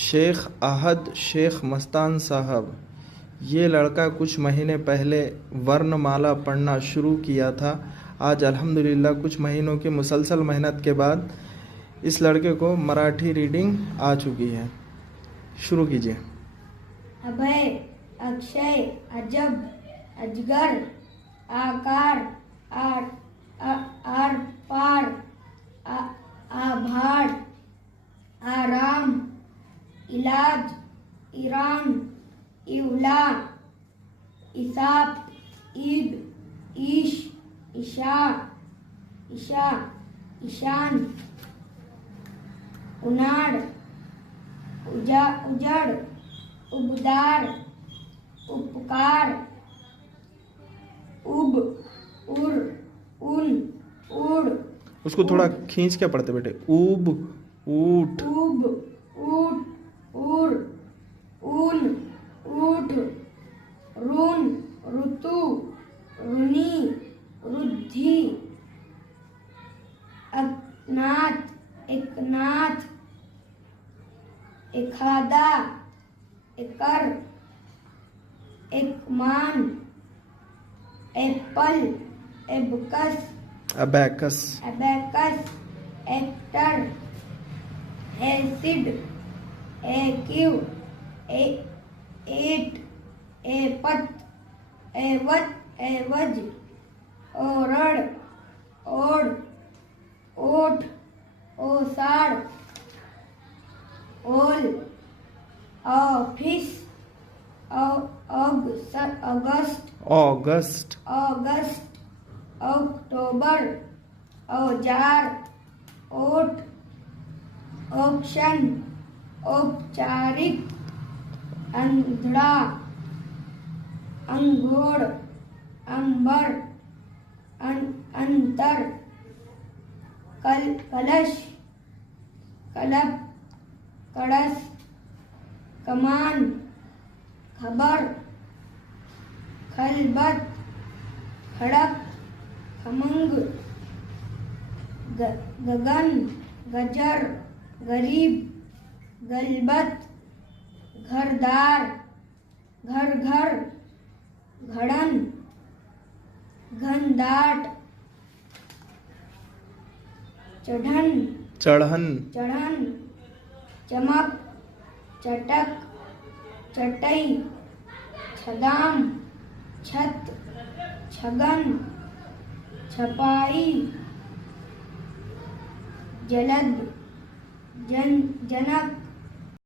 शेख अहद शेख मस्तान साहब, ये लड़का कुछ महीने पहले वर्णमाला पढ़ना शुरू किया था। आज अल्हम्दुलिल्लाह कुछ महीनों की मुसलसल मेहनत के बाद इस लड़के को मराठी रीडिंग आ चुकी है। शुरू कीजिए। अभय, अक्षय, अजब, अजगर, आकार, आर पार, आभार, आराम, इलाज, ईरान, इवला, इसाप, ईद, ईश, ईशा, ईशा, ईशान, उनाड़, उजड़, उबदार, उपकार, उब, उर, उन, उड़। उसको थोड़ा खींच के पढ़ते बेटे। ऊब, ऊट, उब, ऊट, उर, ऊन, ऊठ, रून, ऋतु, ऋणी, रुद्धि, अकनाथ, एकनाथ, एखादा, एकर, एकमान, apple, abacus, abacus, abacus, actor, acid, एक्यू, एट, एपत, एवत, एवज, ओरड़, ओढ़, ओठ, ओसाड़, ओल, ऑफिस, अगस्त, ऑगस्ट, अक्टूबर, औजार, ओट, ऑप्शन, औपचारिक, अंधड़ा, अंगोड़, अंबर, अंतर, कलश, कलप, कड़स, कमान, खबर, खलबत, खड़क, खमंग, गगन, गजर, गरीब, गलबत, घरदार, घर घर, घड़न, घनदाट, चढ़न, चढ़न, चढ़न, चमक, चटक, चटई, छदाम, छत, छगन, छपाई, जलद, जनक,